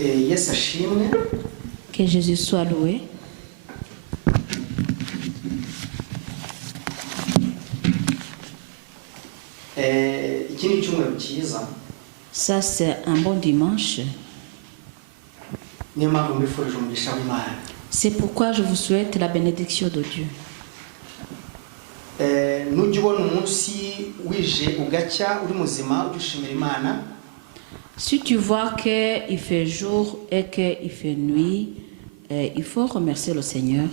Yesu ashimwe. Que Jésus soit loué. Iki ni icyumweru cyiza. Ça, c'est un bon dimanche. Niyo mpamvu mbifurije umugisha w'Imana. C'est pourquoi je vous souhaite la bénédiction de Dieu. Nujya ubona umunsi wije ugacya uri muzima ujya ushimira Imana. Si tu vois qu'il fait jour et qu'il fait nuit, il faut remercier le Seigneur.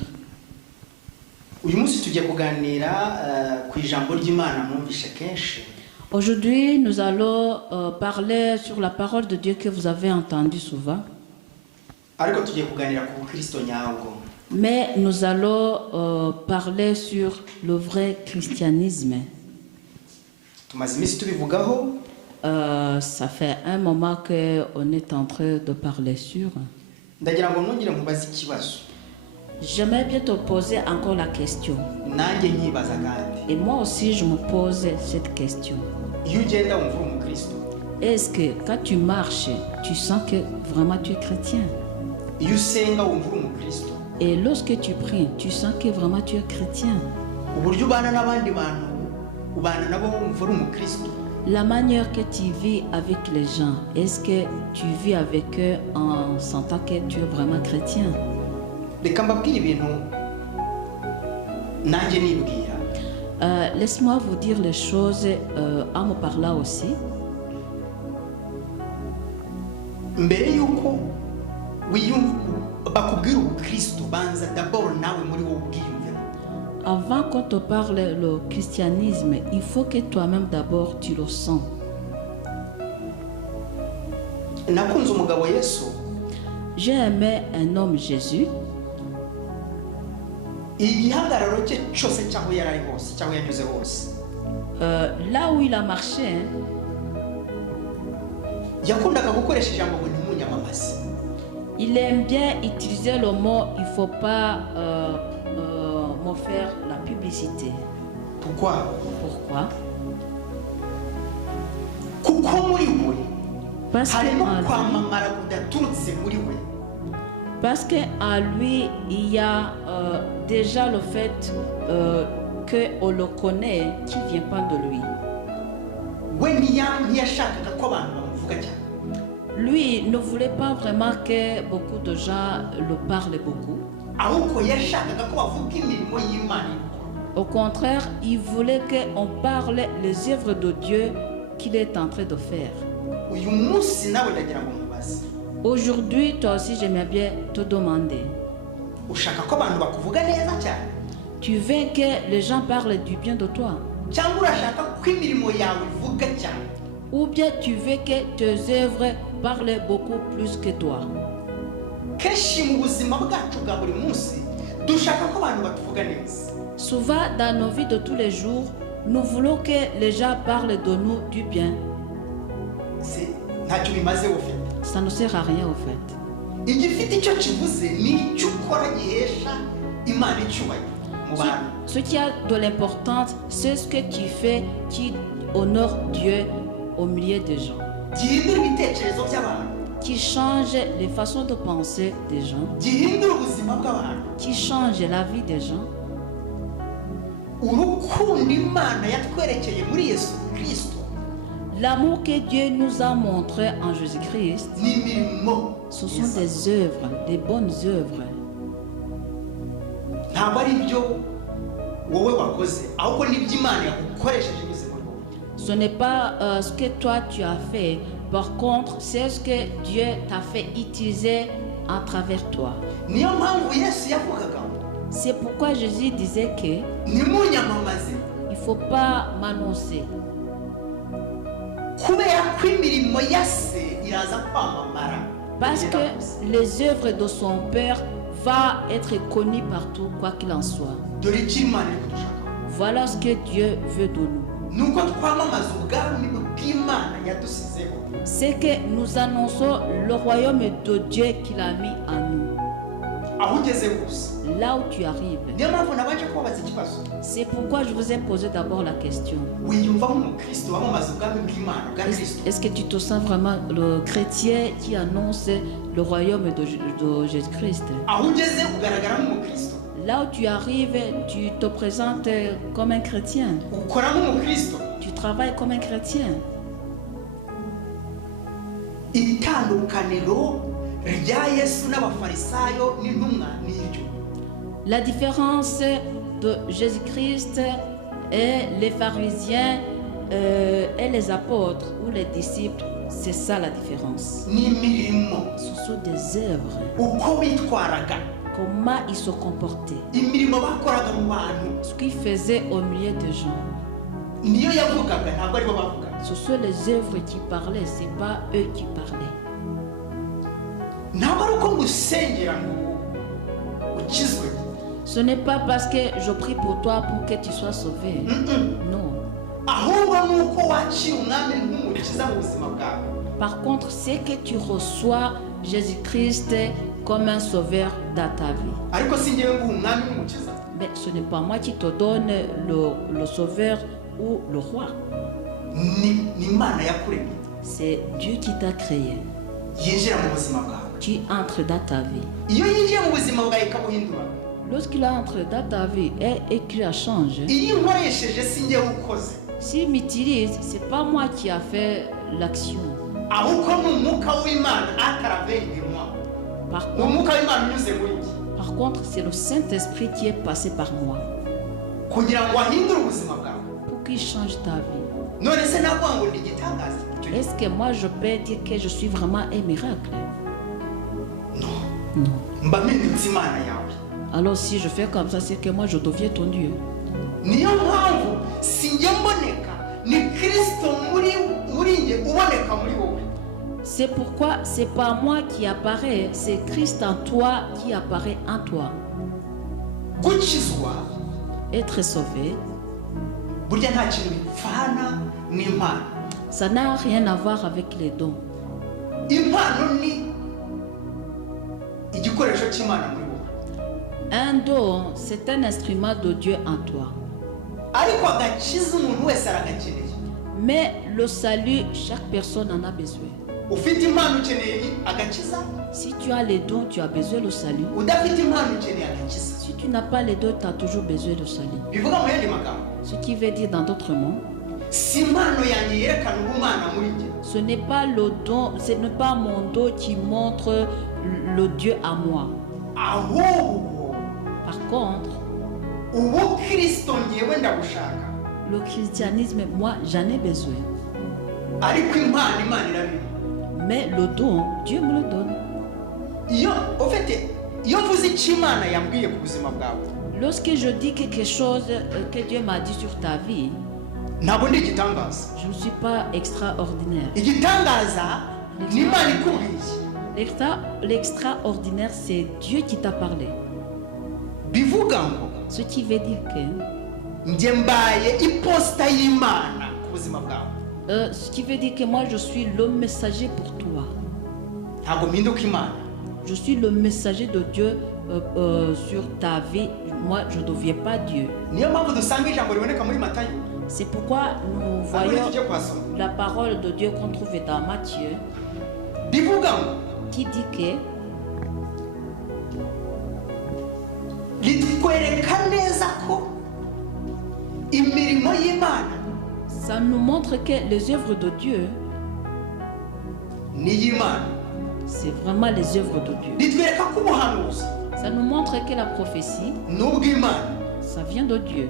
Uyu munsi tugiye kuganira ku ijambo ry'Imana mwumvishe kenshi. Aujourd'hui, nous allons parler sur la parole de Dieu que vous avez entendue souvent. Ariko tugiye kuganira ku Kristo nyabwo. Mais nous allons parler sur le vrai christianisme. Tumaze iminsi tubivugaho. Ça fait un moment qu'on est en train de parler sur. Ndagira ngo nongere mubaze ikibazo. J'aimerais bien te poser encore la question. Nanjye nyibaza kandi. Et moi aussi, je me pose cette question. Iyo ugenda wumva uri umukristo. Est-ce que quand tu marches, tu sens que vraiment tu es chrétien? Iyo usenga wumva uri umukristo. Et lorsque tu pries, tu sens que vraiment tu es chrétien. Uburyo ubana n'abandi bantu ubana nabo wumva uri umukristo. La manière que tu vis avec les gens, est-ce que tu vis avec eux en sentant que tu es vraiment chrétien? Reka mbabwire ibintu nanjye nibwira. Laisse-moi vous dire les choses en me parlant aussi. Mbere yuko bakubwira ubukristo banza d'abord nawe muri wowe ubwiyumvira. Avant qu'on te parle le christianisme, il faut que toi-même d'abord tu le sens. Nakunze umugabo Yesu. J'ai aimé un homme Jésus. Igihagararo cye cyose cyaho yari hose cyaho yanyuze hose. Là où il a marché, yakundaga gukoresha ijambo ngo ntimunyamamaze. Il aime bien utiliser le mot il ne faut pas me faire la publicité. Pourquoi? Pourquoi? Kuko muri we Parce harimo que kwamamara kudaturutse muri we. Parce qu'en lui, il y a déjà le fait qu'on le connaît qui ne vient pas de lui. We ntiyashakaga ko abantu bamuvuga cyane. Lui ne voulait pas vraiment que beaucoup de gens le parlent beaucoup. Ahubwo yashakaga ko bavuga imirimo y'Imana. Au contraire, il voulait qu'on parle les œuvres de Dieu qu'il est en train de faire. Uyu munsi nawe ndagira ngo mubaze. Aujourd'hui, toi aussi, j'aimerais bien te demander. Ushaka ko abantu bakuvuga neza cyane? Tu veux que les gens parlent du bien de toi? Cyangwa urashaka ko imirimo yawe ivuga cyane? Ou bien tu veux que tes œuvres parlent beaucoup plus que toi? Kenshi mu buzima bwacu bwa buri munsi dushaka ko abantu batuvuga neza. Souvent, dans nos vies de tous les jours, nous voulons que les gens parlent de nous du bien. Ntacyo bimaze ufite. Ça ne sert à rien au fait. Igifite icyo kivuze ni icyo ukora gihesha Imana icyubahiro mu bantu. Ce qui a de l'importance, c'est ce que tu fais qui honore Dieu au milieu des gens. Gihindura ibitekerezo by'abantu. Qui change les façons de penser des gens. Gihindura ubuzima bw'abantu. Qui change la vie des gens. Urukundo Imana yatwerekeye muri Yesu Kristo. L'amour que Dieu nous a montré en Jésus-Christ, ce sont des œuvres, des bonnes œuvres. Ce n'est pas ce que toi tu as fait, par contre, c'est ce que Dieu t'a fait utiliser à travers toi. C'est pourquoi Jésus disait que il ne faut pas m'annoncer. Parce que les œuvres de son Père vont être connues partout, quoi qu'il en soit. Voilà ce que Dieu veut de nous. C'est que nous annonçons le royaume de Dieu qu'il a mis en nous. aho ugeze gusa. là où tu arrives. Niyo mpamvu nabanje kubabaza ikibazo. C'est pourquoi je vous ai posé d'abord la question. Wiyumva nk'umukristo wamamaza ubwami bw'Imana bwa Kristo? Est-ce que tu te sens vraiment le chrétien qui annonce le royaume de Jésus-Christ? Aho ugeze ugaragara nk'umukristo. Là où tu arrives, tu te présentes comme un chrétien. Ukora nk'umukristo. Tu travailles comme un chrétien. Itandukaniro rya Yesu n'abafarisayo n'intumwa n'iryo. La différence de Jésus-Christ et les pharisiens et les apôtres ou les disciples, c'est ça la différence. N'imirimo. Ce sont des œuvres. Uko bitwaraga. Comment ils se comportaient. Imirimo bakoraga mu bantu. Ce qu'ils faisaient au milieu des gens. Niyo yavugaga ntabwo aribo bavuga. Ce sont les œuvres qui parlaient, c'est pas eux qui parlaient. Ntabwo ari uko ngusengera ngo ukizwe. Ce n'est pas parce que je prie pour toi pour que tu sois sauvé. Non. Ahubwo nuko wakira umwami nk'umukiza mu buzima bwawe. Par contre, c'est que tu reçois Jésus-Christ comme un sauveur dans ta vie. Ariko si njyewe ngo umwami n'umukiza. Mais ce n'est pas moi qui te donne le sauveur ou le roi. Ni Imana yakuremye. C'est Dieu qui t'a créé. Yinjira mu buzima bwawe. Tu entres dans ta vie. Iyo yinjiye mu buzima bwawe ikabuhindura. Lorsqu'il entre dans ta vie et qu'il la change, Iyo nkoresheje si njyewe ukoze. s'il m'utilise, c'est pas moi qui a fait l'action. Ahubwo ni umwuka w'Imana ataravenge moi. Ni umwuka w'Imana unyuze muri njye. Par contre, c'est le Saint-Esprit qui est passé par moi Kugira ngo ahindure ubuzima bwawe. pour qu'il change ta vie. None se navuga ngo ni igitangaza icyo gihe? Est-ce que moi je peux dire que je suis vraiment un miracle? No. Non. Mba mpindutse Imana yawe. Alors si je fais comme ça, c'est que moi je deviens ton Dieu. Niyo mpamvu si njye mboneka ni Kristo muri njye uboneka muri wowe. C'est pourquoi c'est pas moi qui apparaît, c'est Christ en toi qui apparaît en toi. Gukizwa Être sauvé, burya nta kintu bipfana n'impano. ça n'a rien à voir avec les dons. Impano ni igikoresho cy'Imana muri wowe. Un don, c'est un instrument de Dieu en toi. Ariko agakiza umuntu wese aragakeneye. Mais le salut, chaque personne en a besoin. Ufite impano ukeneye agakiza. Si tu as les dons, tu as besoin du salut. Udafite impano ukeneye agakiza. Si tu n'as pas les dons, tu as toujours besoin du salut. Bivuga mu yandi magambo. Ce qui veut dire dans d'autres mots, Si impano yanjye yerekana ubumana muri njye. ce n'est pas le don, ce n'est pas mon don qui montre le Dieu à moi. Ahubwo Par contre, ubu Kristo ngewe ndagushaka. le christianisme, moi, j'en ai besoin. Ariko impano Imana irabiha. Mais le don, Dieu me le donne. Iyo mvuze icyo Imana yambwiye ku buzima bwawe, Lorsque je dis quelque chose que Dieu m'a dit sur ta vie, ntabwo ndi igitangaza. je ne suis pas extraordinaire. Igitangaza ni Imana ikubwiye. L'extraordinaire, c'est Dieu qui t'a parlé. Bivuga ngo Ce qui veut dire que, njye mbaye iposita y'Imana ku buzima bwawe. ce qui veut dire que moi, je suis le messager pour toi. Ntabwo mpinduka Imana. Je suis le messager de Dieu sur ta vie. Moi, je ne deviens pas Dieu. Niyo mpamvu dusanga ijambo riboneka muri Matayo. C'est pourquoi nous Ahubwo voyons tujye kuhasoma. la parole de Dieu qu'on trouve dans Matthieu, Bivuga ngo qui dit que ritwereka neza ko imirimo y'Imana ça nous montre que les œuvres de Dieu, ni iy'Imana. c'est vraiment les œuvres de Dieu. Ritwereka ko ubuhanuzi Ça nous montre que la prophétie, ni ubw'Imana. ça vient de Dieu.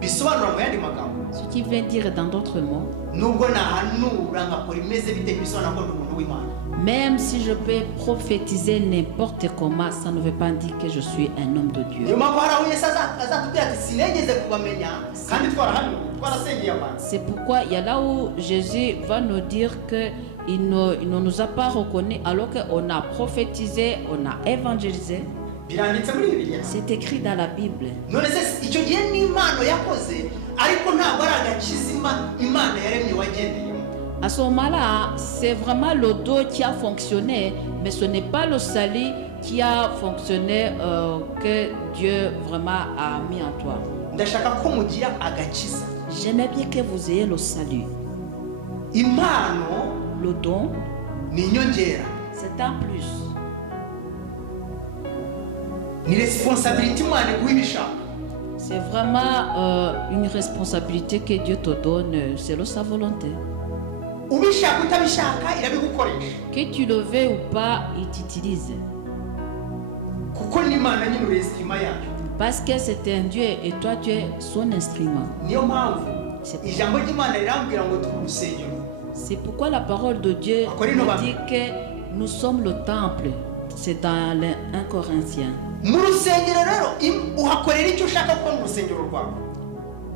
Bisobanura mu yandi magambo, Ce qui veut dire dans d'autres mots, nubwo nahanura ngakora imeze bite bisobanura ko ndi umuntu w'Imana. même si je peux prophétiser n'importe comment, ça ne veut pas dire que je suis un homme de Dieu. Niyo mpamvu hari aho Yesu azatubwira ati sinigeze kubamenya kandi twarasengeye abantu. C'est pourquoi il y a là où Jésus va nous dire qu'il ne nous a pas reconnus alors qu'on a prophétisé, on a évangélisé. Biranditse muri Bibiliya. C'est écrit dans la Bible. None se icyo gihe ni impano yakoze ariko ntabwo ari agakiza Imana yaremye wagendeyemo. À ce moment-là, c'est vraiment le don qui a fonctionné, mais ce n'est pas le salut qui a fonctionné, que Dieu vraiment a mis en toi. ndashaka ko mugira agakiza. J'aimerais bien que vous ayez le salut. Impano Le don, ni inyongera, c'est un plus. ni responsibility Imana iguha ibishaka. C'est vraiment une responsabilité que Dieu te donne selon sa volonté. Ubishaka utabishaka irabigukoresha. Que tu le veuilles ou pas, il t'utilise. Kuko ni Imana nyine uri estima yacu. Parce que c'est un Dieu et toi tu es son instrument. Niyo mpamvu ijambo ry'Imana rirambwira ngo turi urusengero. C'est pourquoi la parole de Dieu nous dit que nous sommes le temple. C'est dans les 1 Corinthiens. Mu rusengero rero uhakorera icyo ushaka kuko mu rusengero rwawe.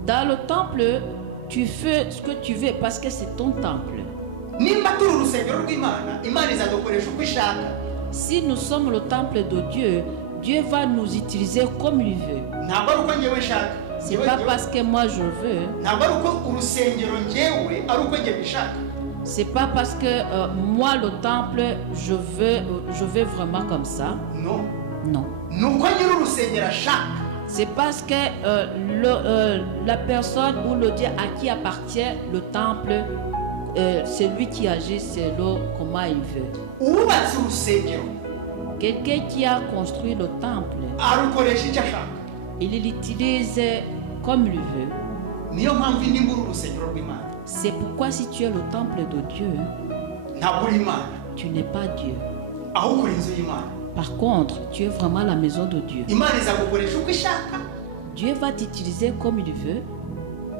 Dans le temple, tu fais ce que tu veux parce que c'est ton temple. Nimba turi urusengero rw'Imana, Imana izadukoresha uko ishaka. Si nous sommes le temple de Dieu, Dieu va nous utiliser comme il veut. Ntabwo ari uko njyewe nshaka. C'est pas parce que moi je veux. Ntabwo ari uko urusengero njyewe ari uko njye bishaka. C'est pas parce que moi le temple je veux vraiment comme ça. Non. Non. Nuko nyiri urusengero ashaka. C'est parce que la personne ou le Dieu à qui appartient le temple, c'est lui qui agit selon comment il veut. Uwubatse urusengero Quelqu'un qui a construit le temple, arukoresha icyo ashaka. il l'utilise comme il veut. Niyo mpamvu nimba uri urusengero rw'Imana. C'est pourquoi si tu es le temple de Dieu, Ntabwo uri Imana. tu n'es pas Dieu. Ahubwo uri inzu y'Imana. Par contre, tu es vraiment la maison de Dieu. Imana izagukoresha uko ishaka. Dieu va t'utiliser comme il veut,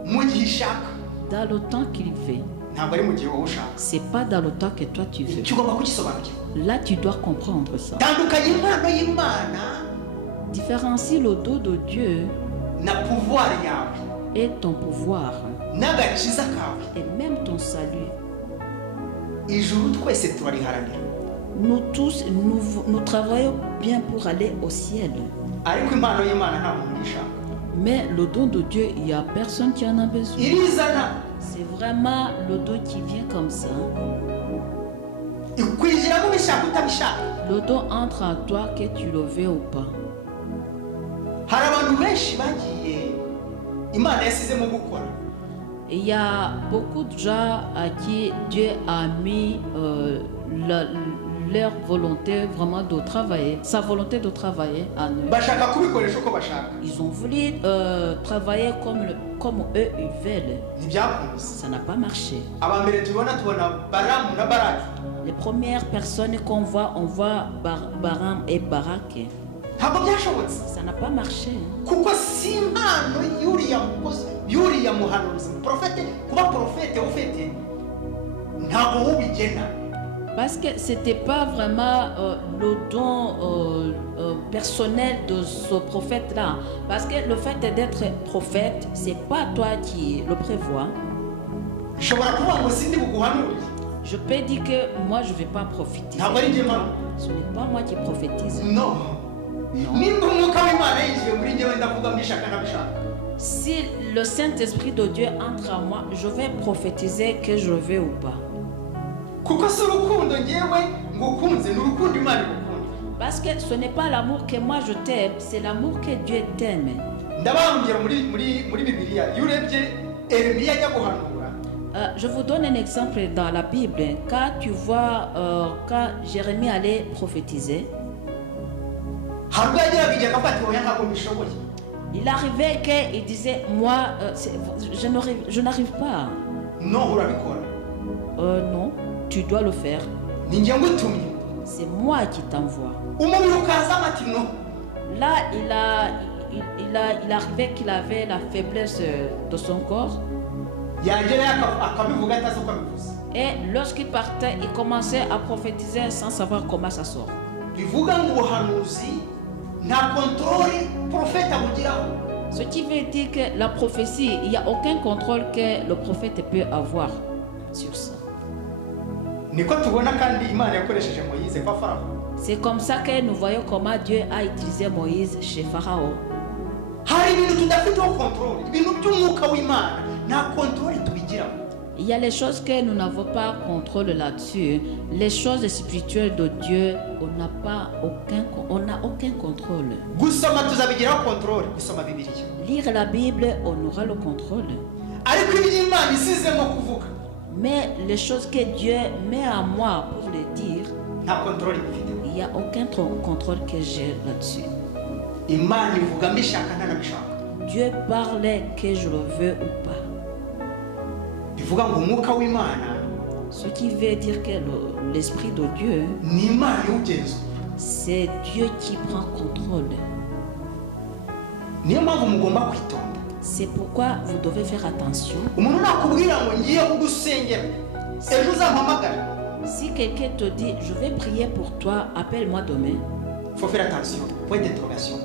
Mu gihe ishaka. dans le temps qu'il veut. Ntabwo ari mu gihe wowe ushaka. C'est pas dans le temps que toi tu veux. Icyo ugomba kugisobanukirwa. Là, tu dois comprendre ça. Tandukanya impano y'Imana Différencie le don de Dieu na pouvoir yawe et ton pouvoir, n'agakiza kawe. et même ton salut. Ijuru twese turariharanira. Nous tous, nous travaillons bien pour aller au ciel. Ariko impano y'Imana nta muntu uyishaka. Mais le don de Dieu, il n'y a personne qui en a besoin. Irizana C'est vraiment le don qui vient comme ça. ikwinjiramo ubishaka utabishaka. Le don entre en toi que tu le veux ou pas. Hari abantu benshi bagiye Imana yasizemo gukora. Et il y a beaucoup de gens à qui Dieu a mis leur volonté vraiment de travailler, sa volonté de travailler en eux. Bashaka kubikoresha uko bashaka. Ils ont voulu travailler comme eux ils veulent. Ntibyakunze. Ça n'a pas marché. Abambere tubona Balamu na Baraki. Les premières personnes qu'on voit, on voit Baram et Barak. Ntabwo byashobotse. Ça n'a pas marché. Kuko si impano y'uriya muhanuzi profete kuba profete ufite ntabwo ubigena. Parce que c'était pas vraiment le don personnel de ce prophète-là. Parce que le fait d'être prophète, c'est pas toi qui le prévois. Nshobora kuvuga ngo sindi buguhanurire. Je peux dire que moi je vais pas prophétiser. Ntabwo ari njye Imana. Ce n'est pas moi qui prophétise. No. Nimba umwuka w'Imana yinjiye muri njyewe ndavuga mbishaka nabishaka. Si le Saint-Esprit de Dieu entre en moi, je vais prophétiser que je veux ou pas. Kuko si urukundo njyewe ngukunze ni urukundo Imana igukunda. Parce que ce n'est pas l'amour que moi je t'aime, c'est l'amour que Dieu t'aime. Ndabambira muri Bibiliya iyo urebye Yeremiya ajya guhanura. Je vous donne un exemple dans la Bible. Quand tu vois, quand Jérémie allait prophétiser, il arrivait qu'il disait, moi, je n'arrive pas. Non, non, tu dois le faire. C'est moi qui t'envoie. Là, il arrivait qu'il avait la faiblesse de son corps. Et lorsqu'il partait, il commençait à prophétiser sans savoir comment ça sort. Ce qui veut dire que la prophétie, il n'y a aucun contrôle que le prophète peut avoir sur ça. C'est comme ça que nous voyons comment Dieu a utilisé Moïse chez Pharaon. Il Il y a les choses que nous n'avons pas contrôle là-dessus. Les choses spirituelles de Dieu, on n'a aucun contrôle. gusoma tuzabigiraho control gusoma bibiliya Lire la Bible, on aura le contrôle. ariko iby'Imana isizemo kuvuga Mais les choses que Dieu met à moi pour les dire, nta control ibifite. il n'y a aucun contrôle que j'ai là-dessus. Imana ivuga mbishaka ntanabishaka. Dieu parlait que je le veux ou pas. bivuga ngo umwuka w'Imana Ce qui veut dire que l'Esprit de Dieu, ni Imana iwugenzura. c'est Dieu qui prend contrôle. niyo mpamvu mugomba kwitonda. C'est pourquoi vous devez faire attention. umuntu nakubwira ngo ngiye kugusengera ejo uzampamagara, Si quelqu'un te dit, je vais prier pour toi, appelle-moi demain. faut faire attention, point d'interrogation.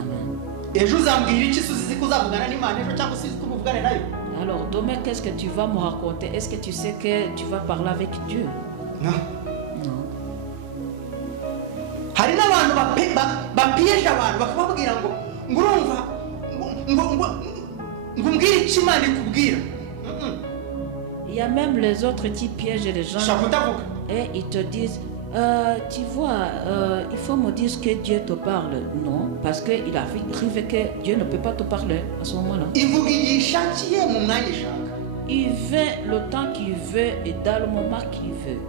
Amen. ejo uzambwira iki se uzi ko uzavugana n'Imana ejo cyangwa se uzi ko uvugane nayo? Alors demain, qu'est-ce que tu vas me raconter? Est-ce que tu sais que tu vas parler avec Dieu? No. Non. hari n'abantu bapiyeje abantu bakababwira ngo urumva ngo mbwire icyo Imana ikubwira. Il y a même les autres qui piègent les gens ushaka utavuga. et ils te disent, tu vois, il faut me dire ce que Dieu te parle. Non, parce qu'il arrive que Dieu ne peut pas te parler à ce moment-là. ivuga igihe ishakiye mu mwanya ishaka. Il fait le temps qu'il veut et dans le moment qu'il veut.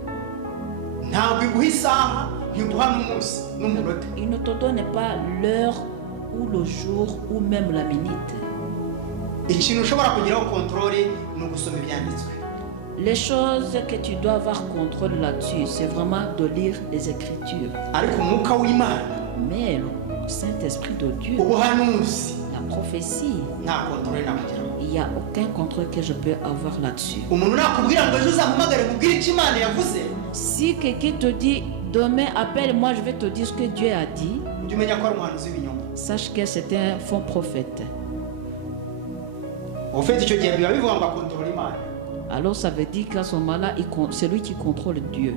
ntabwo iguha isaha ntiguha n'umunsi n'umunota. Il ne te donne pas l'heure ou le jour ou même la minute. ikintu ushobora kugiraho controle ni ugusoma ibyanditswe. Les choses que tu dois avoir contrôle là-dessus, c'est vraiment de lire les Écritures. ariko umwuka w'Imana, Mais le Saint-Esprit de Dieu, ubuhanuzi la prophétie, nta controle nakugiraho. il n'y a aucun contrôle que je peux avoir là-dessus. umuntu nakubwira ngo ejo uzampamagare mubwire icyo Imana yavuze, Si quelqu'un te dit, demain appelle-moi, je vais te dire ce que Dieu a dit, ujye umenya ko ari umuhanuzi w'ibinyoma. sache que c'est un faux prophète. ufite icyo gihe biba bivuga ngo akontorora Imana. Alors ça veut dire qu'à ce moment-là, c'est lui qui contrôle Dieu.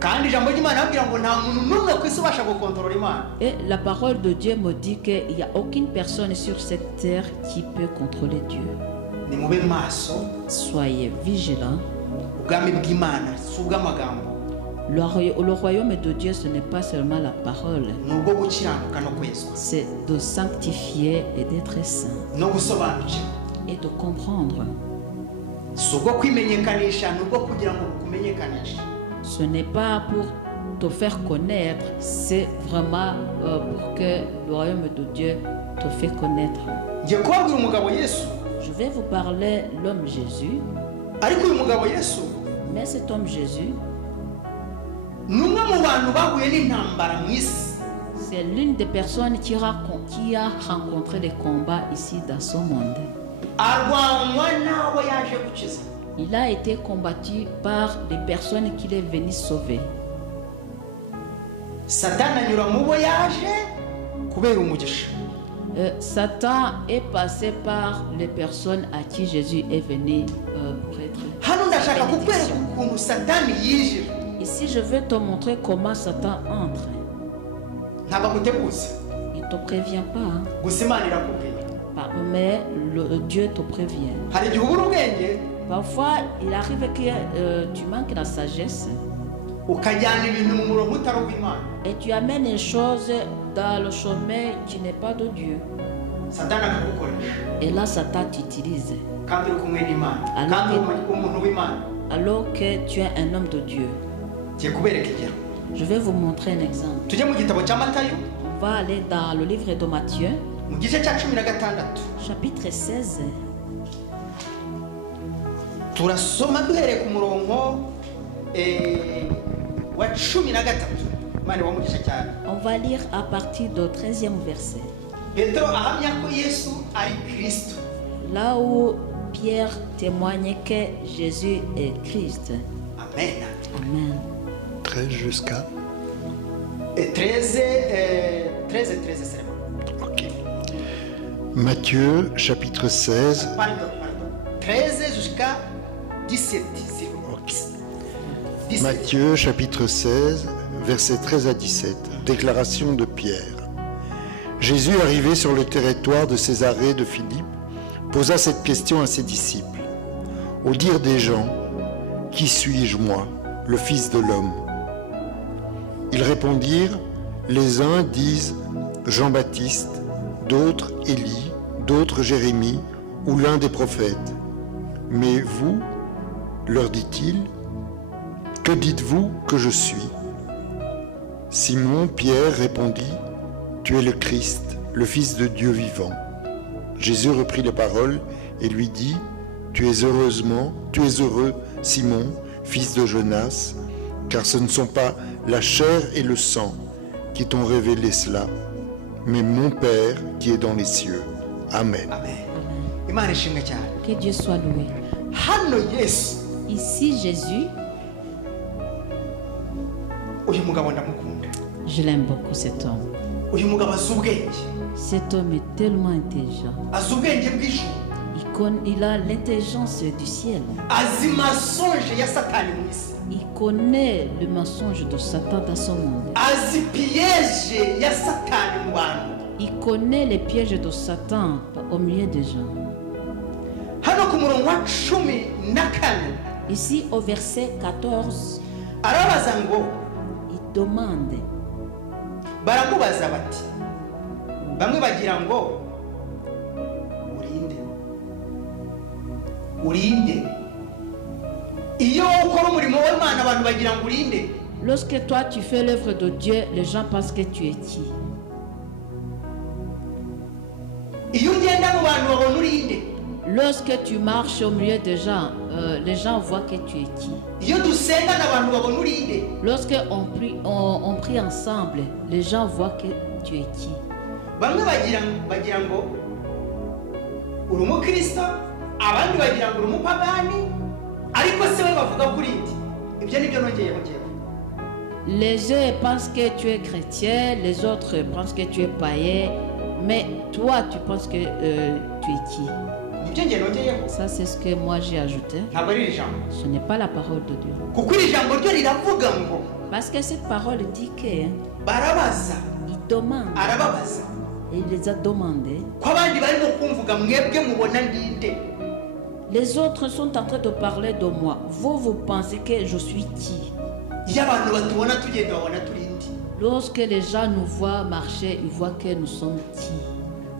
kandi ijambo ry'Imana yabwira ngo nta muntu n'umwe ku isi ubasha gukontorora Imana. Et la parole de Dieu me dit qu'il n'y a aucune personne sur cette terre qui peut contrôler Dieu. nimube maso, Soyez vigilants. ubwami bw'Imana si ubw'amagambo, Le royaume de Dieu, ce n'est pas seulement la parole, ni ubwo gukiranuka no kwezwa c'est de sanctifier et d'être saint no gusobanukirwa. et de comprendre. si ubwo kwimenyekanisha, ni ubwo kugira ngo bukumenyekanishe. Ce n'est pas pour te faire connaître, c'est vraiment pour que le royaume de Dieu te fait connaître. ngiye kubabwira umugabo Yesu, Je vais vous parler l'homme Jésus, ariko uyu mugabo Yesu mais cet homme Jésus, ni umwe mu bantu bahuye n'intambara mu isi. c'est l'une des personnes qui a rencontré les combats ici dans ce monde. arwanywa n'abo yaje gukiza. Il a été combattu par des personnes qu'il est venu sauver. satani anyura mu bo yaje kubera umugisha. Satan est passé par les personnes à qui Jésus est venu pour être hano ndashaka kukwereka bénédiction. ukuntu satani yinjira. Ici, je vais te montrer comment Satan entre. ntabwo aguteguza, Il ne te prévient pas, hein. gusa Imana irakubwira. Mais Dieu te prévient. hari igihe ubura ubwenge Parfois, il arrive que tu manques la sagesse ukajyana ibintu mu murongo utari uw'Imana. et tu amènes les choses dans le chemin qui n'est pas de Dieu. satani akagukoresha Et là, Satan t'utilise kandi uri kumwe n'Imana, Alors kandi que- uri umuntu w'Imana. alors que tu es un homme de Dieu. ngiye kubereka igero. Je vais vous montrer un exemple. tujye mu gitabo cya Matayo On va aller dans le livre de Matthieu, mu gice cya 16. chapitre 16. turasoma duhereye ku murongo wa 13. Imana ibamugisha cyane. On va lire à partir du 13e verset. Petero ahamya ko Yesu ari Kristo. Là où Pierre témoigne que Jésus est Christ. Amen. Amen. 13 jusqu'à. 13 c'est bon. Ok. Matthieu, chapitre 16. Pardon. 13 jusqu'à 17. s'il vous plaît. Ok. 17. Matthieu, chapitre 16, versets 13 à 17. Déclaration de Pierre. Jésus, arrivé sur le territoire de Césarée de Philippe, posa cette question à ses disciples. Au dire des gens, qui suis-je moi, le Fils de l'homme? Ils répondirent, les uns disent Jean-Baptiste, d'autres Élie, d'autres Jérémie ou l'un des prophètes. Mais vous, leur dit-il, que dites-vous que je suis? Simon Pierre répondit, tu es le Christ, le Fils de Dieu vivant. Jésus reprit la parole et lui dit, tu es heureux, Simon, fils de Jonas, car ce ne sont pas la chair et le sang qui t'ont révélé cela, mais mon Père qui est dans les cieux. Amen. amen imana ishimwe cyane. Que Dieu soit loué. Hano Yesu Ici, Jésus, uyu mugabo ndamukunda. je l'aime beaucoup, cet homme. Uyu mugabo azi ubwenge, Cet homme est tellement intelligent. azi ubwenge bw'ijuru, Il a l'intelligence du ciel. azi masonje ya satani mu isi, Il connaît le mensonge de Satan dans son monde. azi piyeje ya satani mu bantu. Il connaît les pièges de Satan au milieu des gens. Hano ku murongo wa 14 Ici, au verset 14, arabaza ngo, il demande, baramubaza bati, bamwe bagira ngo urinde. Iyo ukora umurimo w'Imana abantu bagira ngo urinde. lorsque toi tu fais l'œuvre de Dieu, les gens pensent que tu es qui? Iyo ugenda mu bantu babona urinde. Lorsque tu marches au milieu des gens, les gens voient que tu es qui? Iyo dusenga n'abantu babona urinde. Lorsque on prie ensemble, les gens voient que tu es qui? Bamwe bagira ngo uri umukristo, abandi bagira ngo uri umupagani, ariko se we bavuga kuri ndi. Ibyo nibyo nongeyeho ngewe. Les uns pensent que tu es chrétien, les autres pensent que tu es païen, mais toi tu penses que tu es qui? Nibyo ngewe nongeyeho. Ça c'est ce que moi j'ai ajouté. Ntabwo ari iri jambo. Ce n'est pas la parole de Dieu. Kuko iri jambo ryo riravuga ngo Parce que cette parole dit que barabaza, il demande, arababaza et il les a demandé. ko abandi barimo kumvuga mwebwe mubona ndinde. Les autres sont en train de parler de moi. Vous pensez que je suis qui? Iyo abantu batubona tugenda babona turi ndi. Lorsque les gens nous voient marcher, ils voient que nous sommes qui?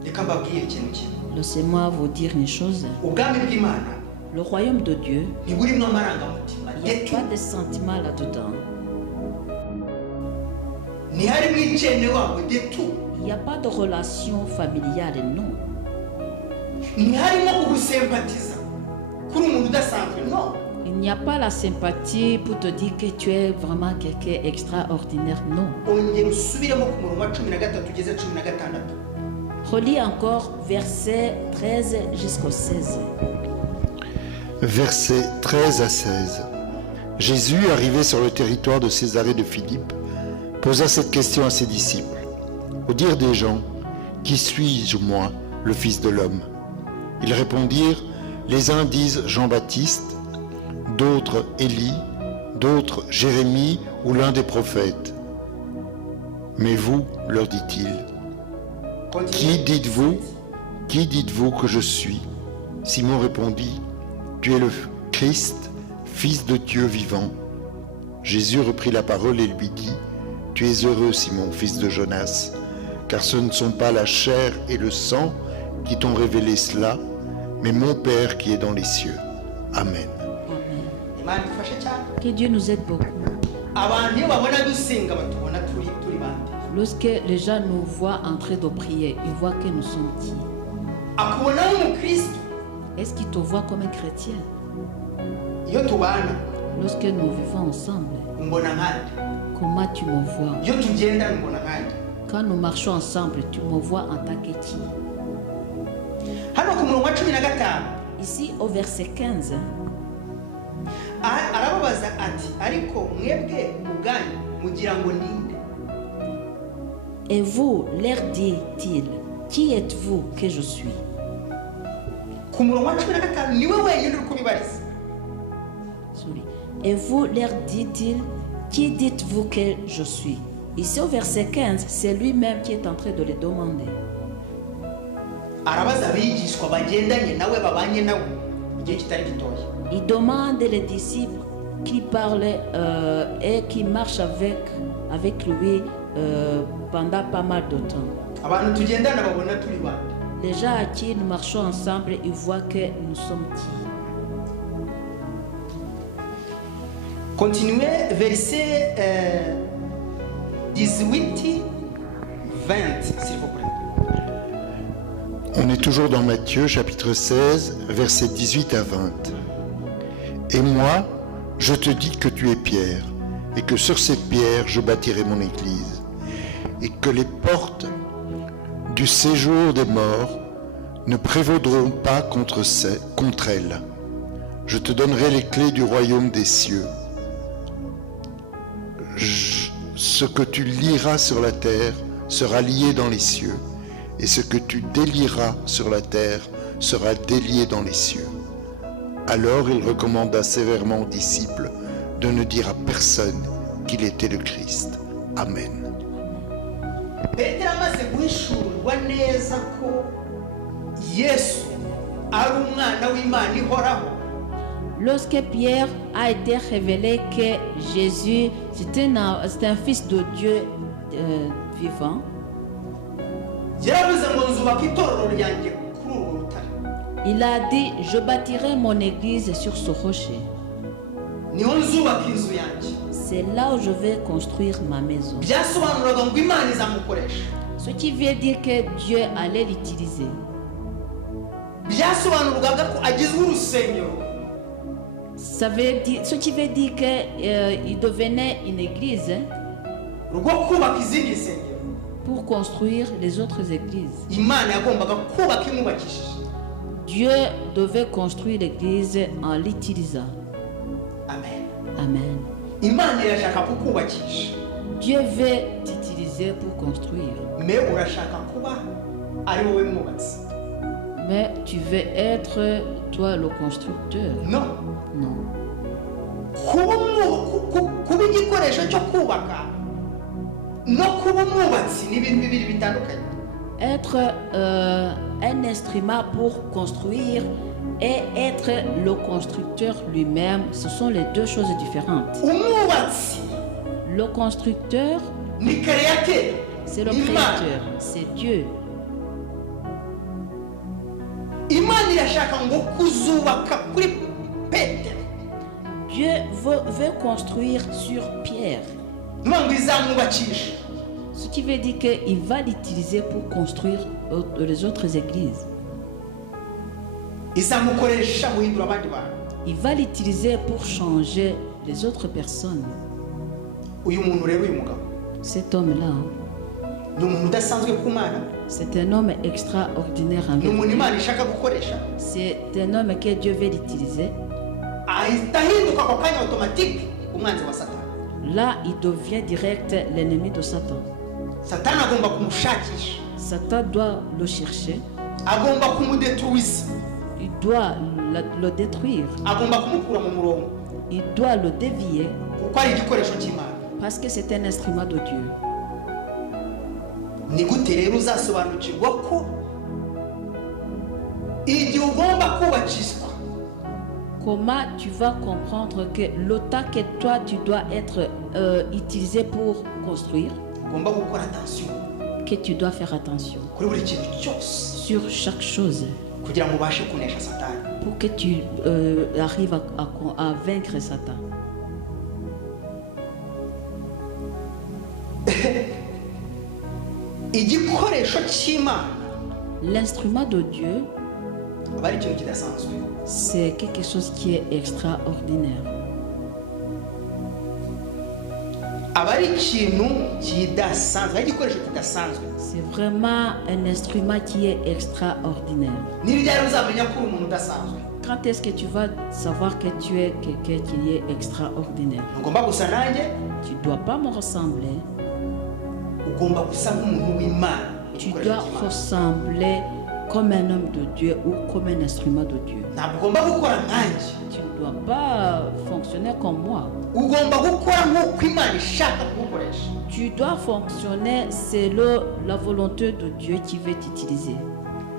Reka mbabwire ikintu kimwe. Laissez-moi vous dire une chose. Ubwami bw'Imana Le royaume de Dieu, ntiburimo amarangamutima il n'y a ndetse pas de sentiment là-dedans. ntiharimo icene wabo detu, Il n'y a pas de relation familiale, non. ntiharimo kugusempatiza kuri umuntu udasanzwe, no. Il n'y a pas la sympathie pour te dire que tu es vraiment quelqu'un extraordinaire, non. ongera usubiremo ku murongo wa 13 ugeze 16. Relis encore verset 13 jusqu'au 16. Versets 13 à 16. Jésus, arrivé sur le territoire de Césarée de Philippe, posa cette question à ses disciples. Au dire des gens, qui suis-je, moi, le Fils de l'homme? Ils répondirent, les uns disent Jean-Baptiste, d'autres Élie, d'autres Jérémie ou l'un des prophètes. Mais vous, leur dit-il, qui dites-vous que je suis? Simon répondit, tu es le Christ, Fils de Dieu vivant. Jésus reprit la parole et lui dit, tu es heureux, Simon, fils de Jonas, car ce ne sont pas la chair et le sang qui t'ont révélé cela, mais mon Père qui est dans les cieux. Amen. Amen. Imana ifashe cyane. Que Dieu nous aide beaucoup. Abantu iyo babona dusenga batubona turi bande. Lorsque les gens nous voient en train de prier, ils voient que nous sommes qui? Akubona nk'umukristo Est-ce qu'ils te voient comme un chrétien? iyo tubana Lorsque nous vivons ensemble, umbona nkande. comment tu me vois? Iyo tugenda umbona nkande. Quand nous marchons ensemble, tu me vois en tant que qui? Hano ku murongo wa 15 Ici, au verset 15, arababaza ati, ariko mwebwe ubwanyu mugira ngo ninde? et vous, leur dit-il, qui êtes-vous que je suis? Ku murongo wa 15 niwe wenyine uri kubibariza. Sorry. Et vous, leur dit-il, qui dites-vous que je suis? Ici, au verset 15, c'est lui-même qui est en train de les demander. Arabaza abigishwa bagendanye nawe babanye nawe igihe kitari gitoya. Il demande les disciples qui parlent et qui marchent avec lui pendant pas mal de temps. abantu tugendana babona turi bande. Les gens à qui nous marchons ensemble, ils voient que nous sommes qui. Continuez, verset 18, 20, s'il vous plaît. On est toujours dans Matthieu, chapitre 16, versets 18 à 20. Et moi, je te dis que tu es Pierre, et que sur cette pierre, je bâtirai mon église, et que les portes du séjour des morts ne prévaudront pas contre elle. Je te donnerai les clés du royaume des cieux. Ce que tu lieras sur la terre sera lié dans les cieux, et ce que tu délieras sur la terre sera délié dans les cieux. Alors il recommanda sévèrement aux disciples de ne dire à personne qu'il était le Christ. Amen. Petero amaze guhishurwa neza ko Yesu ari umwana w'Imana ihoraho, Lorsque Pierre a été révélé que Jésus c'était un fils de Dieu vivant, yaravuze ngo nzubaka itorero ryanjye kuri urwo rutare. il a dit, je bâtirai mon église sur ce rocher. Niho nzubaka inzu yanjye. C'est là où je vais construire ma maison. Byasobanuraga ngo Imana izamukoresha. Ce qui veut dire que Dieu allait l'utiliser. Byasobanuraga ko agizwe urusengero. Ce qui veut dire qu'il devenait une église Rwo kubaka izindi nsengero. pour construire les autres églises. Imana yagombaga kubaka imwubakishije. Dieu devait construire l'église en l'utilisant. Amen. Amen. Imana irashaka kukubakisha. Dieu veut t'utiliser pour construire. Me urashaka kuba ari wowe mwubatsi. Mais tu veux être toi le constructeur. No. Non. Kuba igikoresho cyo kubaka no kuba umwubatsi ni ibintu bibiri bitandukanye. Être un instrument pour construire et être le constructeur lui-même, ce sont les deux choses différentes. Umwubatsi Le constructeur, ni créateur, c'est le Imana. créateur, c'est Dieu. Imana irashaka ngo kuzubaka kuri Petero. Dieu veut construire sur Pierre. Nubwo izamwubakisha. Ce qui veut dire qu'il va l'utiliser pour construire les autres églises. Izamukoresha guhindura abandi bantu. Il va l'utiliser pour changer les autres personnes. Uyu muntu rero uyu mugabo Cet homme-là, ni umuntu udasanzwe ku Mana. c'est un homme extraordinaire en Ni umuntu vérité. Imana ishaka gukoresha. C'est un homme que Dieu veut l'utiliser. Ahita ahinduka ako kanya automatique umwanzi wa Satani. Là, il devient direct l'ennemi de Satan. Satani agomba kumushakisha. Satan doit le chercher. Agomba kumudetruisa. Il doit le détruire. Agomba kumukura mu murongo. Il doit le dévier Kuko ari igikoresho cy'Imana. parce que c'est un instrument de Dieu. Ni gute rero uzasobanukirwa ko igihe ugomba kubakishwa Comment tu vas comprendre que le temps que toi tu dois être utilisé pour construire, ugomba gukora attention que tu dois faire attention kuri buri kintu cyose sur chaque chose kugira ngo ubashe kunesha Satani. pour que tu arrives à vaincre Satan. Igikoresho cy'Imana L'instrument de Dieu, aba ari ikintu kidasanzwe. c'est quelque chose qui est extraordinaire. Aba ari ikintu kidasanzwe, ari igikoresho kidasanzwe. C'est vraiment un instrument qui est extraordinaire. Ni ryari uzamenya ko uri umuntu udasanzwe? Quand est-ce que tu vas savoir que tu es quelqu'un qui est extraordinaire? Ugomba gusa nanjye, Tu ne dois pas me ressembler. ugomba gusa nk'umuntu w'Imana. Tu Igikoresho dois cy'Imana. ressembler comme un homme de Dieu ou comme un instrument de Dieu. Ntabwo ugomba gukora nkanjye. Tu ne dois pas fonctionner comme moi. Ugomba gukora nk'uko Imana ishaka kugukoresha. Tu dois fonctionner selon la volonté de Dieu qui veut t'utiliser.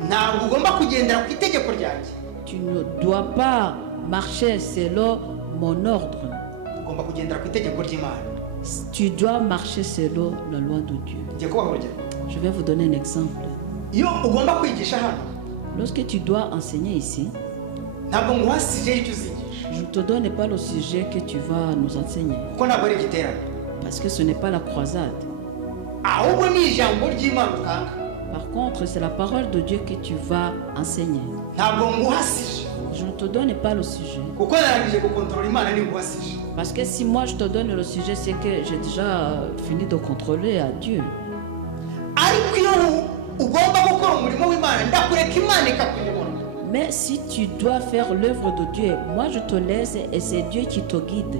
Ntabwo ugomba kugendera ku itegeko ryanjye. Tu ne dois pas marcher selon mon ordre. ugomba kugendera ku itegeko ry'Imana. Tu dois marcher selon la loi de Dieu. Ngiye kubaha urugero. Je vais vous donner un exemple. Iyo ugomba kwigisha hano, Lorsque tu dois enseigner ici, ntabwo nguhasijeho icyo uzigisha, je ne te donne pas le sujet que tu vas nous enseigner. kuko ntabwo ari igiterane, Parce que ce n'est pas la croisade. ahubwo ni ijambo ry'Imana utanga. Par contre, c'est la parole de Dieu que tu vas enseigner. Ntabwo nguhasije, Je ne te donne pas le sujet. kuko narangije gukontorora Imana nguhasije. Parce que si moi je te donne le sujet, c'est que j'ai déjà fini de contrôler à Dieu. Ariko iyo ugomba gukora umurimo w'Imana, ndakureka Imana ikakuyobora. Mais si tu dois faire l'œuvre de Dieu, moi je te laisse et c'est Dieu qui te guide.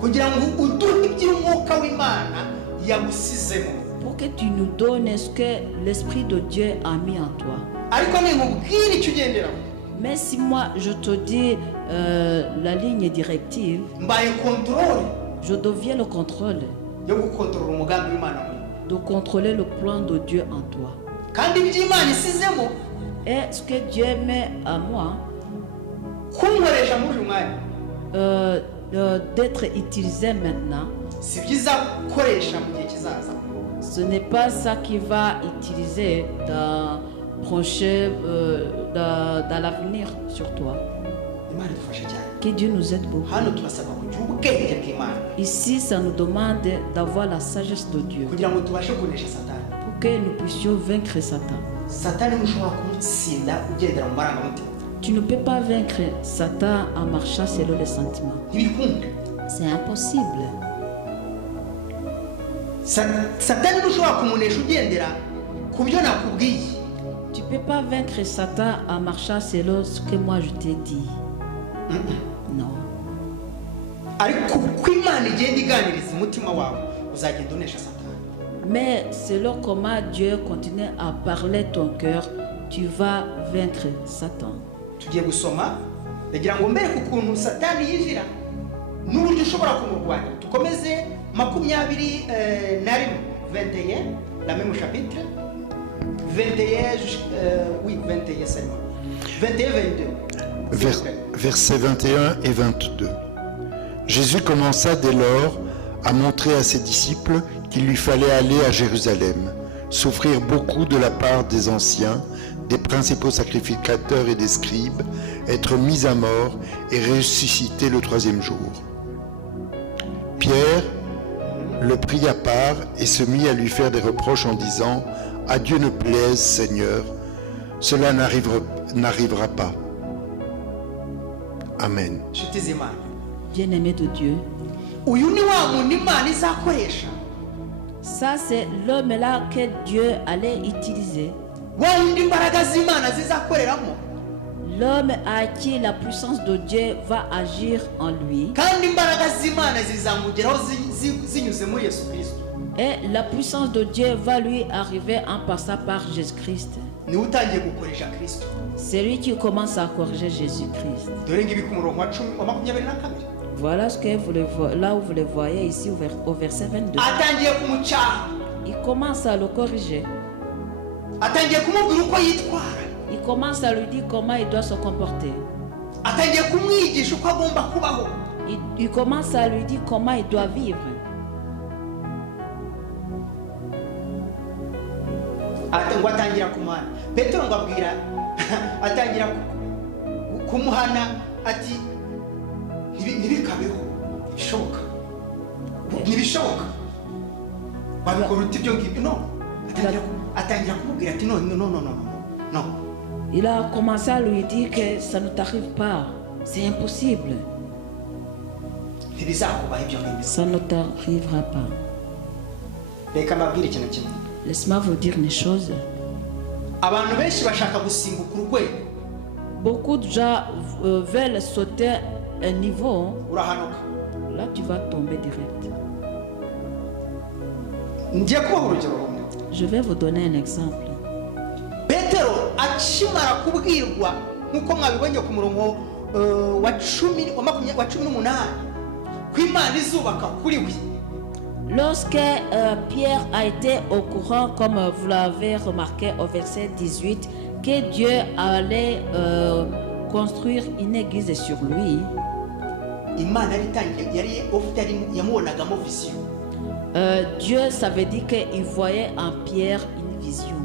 Kugira ngo uduhe iby'umwuka w'Imana yagusizemo. Pour que tu nous donnes ce que l'Esprit de Dieu a mis en toi. Ariko ninkubwira icyo ugenderaho, Mais si moi je te dis la ligne directive, mbaye contrôle je deviens le contrôle yo gukontorora umugambi w'Imana muri. de contrôler le plan de Dieu en toi. Kandi iby'Imana isizemo Et ce que Dieu met à moi, kunkoresha muri uyu mwanya d'être utilisé maintenant, si byiza gukoresha mu gihe kizaza. ce n'est pas ça qui va utiliser dans l'avenir sur toi. Imana idufashe cyane. Que Dieu nous aide beaucoup. Hano turasaba kugira ubwenge bw'Imana Ici, ça nous demande d'avoir la sagesse de Dieu kugira ngo tubashe kunesha Satani. pour que nous puissions vaincre Satan. Satani ntushobora kumutsinda ugendera mu marangamutima. Tu ne peux pas vaincre Satan en marchant selon les sentiments. Ntibikunda. C'est impossible. Satani ntushobora kumunesha ugendera ku byo nakubwiye. Tu ne peux pas vaincre Satan en marchant selon ce que moi je t'ai dit. Non. Ariko uko Imana igenda iganiriza umutima wawe uzagenda unesha Satani. Mais selon comment Dieu continue à parler ton cœur, tu vas vaincre Satan. Tugiye gusoma ndagira ngo mbere ku kuntu Satani yinjira n'uburyo ushobora kumurwanya. Tukomeze 21 la même chapitre 21 oui 21 seulement 21-22 Versets 21 et 22. Jésus commença dès lors à montrer à ses disciples qu'il lui fallait aller à Jérusalem, souffrir beaucoup de la part des anciens, des principaux sacrificateurs et des scribes, être mis à mort et ressusciter le troisième jour. Pierre le prit à part et se mit à lui faire des reproches en disant « À Dieu ne plaise, Seigneur, cela n'arrivera pas. » Amen. Nshuti z'Imana, Bien-aimé de Dieu, uyu ni wa muntu Imana izakoresha, ça c'est l'homme-là que Dieu allait utiliser. wa wundi imbaraga z'Imana zizakoreramo, L'homme à qui la puissance de Dieu va agir en lui. kandi imbaraga z'Imana zizamugeraho zinyuze muri Yesu Kristo. Et la puissance de Dieu va lui arriver en passant par Jésus-Christ. Niwe utangiye gukoresha Kristo. C'est lui qui commence à corriger Jésus-Christ. Dore ngibi ku murongo wa 22. Voilà ce que là où vous le voyez ici au verset 22. Atangiye kumucyaha, Il commence à le corriger. atangiye kumubwira uko yitwara, Il commence à lui dire comment il doit se comporter. atangiye kumwigisha uko agomba kubaho. Il commence à lui dire comment il doit vivre. Ngo atangira kumuhana. Petero ngo abwira atangira kumuhana ati ntibikabeho, ntibishoboka wabikora uti ibyo ngibyo. No, atangira kumubwira ati no. Il a commencé à lui dire que ça ne t'arrive pas, c'est impossible, ntibizakubaho ibyo ngibyo. ça ne t'arrivera pas. Reka mbabwire ikintu kimwe, Laisse-moi vous dire une chose. abantu benshi bashaka gusimbuka urwego, Beaucoup de gens veulent sauter un niveau. urahanuka. Là, tu vas tomber direct. Ngiye kubaha urugero rumwe. Je vais vous donner un exemple. Petero akimara kubwirwa nk'uko mwabibonye ku murongo wa 18 ko Imana izubaka kuri we, Lorsque Pierre a été au courant, comme vous l'avez remarqué au verset 18, que Dieu allait construire une église sur lui, imana yamubonagamo visiyo. Dieu, ça veut dire qu'il voyait en Pierre une vision.